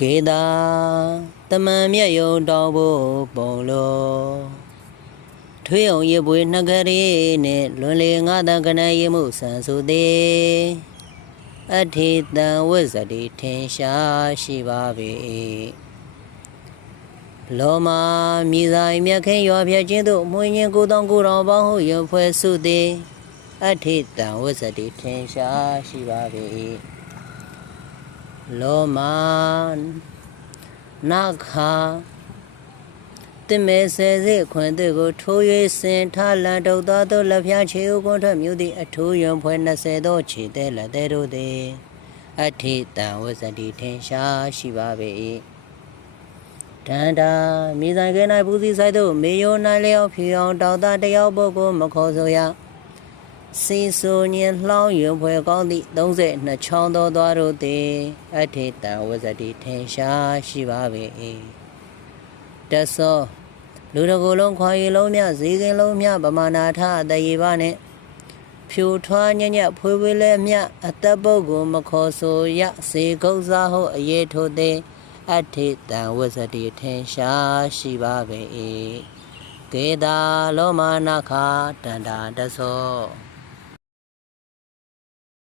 ကေတာတမန်မြတ်ယုံတောင်းဖို့ပုံလို့ထွေးအောင်ရပွေနှကလေးနဲ့လွန်လေငါတန်ကနရေမှုဆန်ဆိုသေးအထေတံဝိဇ္ဇတိထင်ရှားရှိပါပေလောမာမြေဆိုင်မြတ်ခင်းရွာပြချင်းတို့မွေးရင်ကိုတောင်ကိုတော်ပေါင်းဟုရဖွဲ့စုသေးအထေတံဝိဇ္ဇတိထင်ရှားရှိပါပေလောမာနာခာတင်မဲဆဲစေခွင်တဲ့ကိုထိုး၍စင်ထလန်တုတ်သောတို့လက်ဖျားခြေဥကွန်ထွက်မြို့သည့်အထိုးရွံဖွဲ့20သောခြေတဲ့လက်တဲ့တို့သည်အထိတံဝဇ္ဇတိထင်ရှားရှိပါပေဒန္တာမိဆိုင်ကဲ၌ပူစီဆိုင်တို့မေယောနိုင်လျောက်ဖြူအောင်တောက်သားတယောက်ပုဂ္ဂိုလ်မခေါ်ဆိုရစီဆိုညင်လှောင်းရွံဖွဲ့ကောင်းသည့်32ချောင်းသောသွားတို့သည်အထိတံဝဇ္ဇတိထင်ရှားရှိပါပေတသောလူတကူလုံးခွာရီလုံးမြဇီကင်းလုံးမြပမာဏထအတရေပါနဲ့ဖြူထွားညံ့ညက်ဖွေးဖွေးလဲမြအသက်ပုဂ္ဂိုလ်မခေါ်ဆိုရစေကုန်းစားဟုအရေးထိုသည်အထိတံဝဇ္ဇတိထင်ရှားရှိပါပေကေတာလောမနာခတန္တာတသော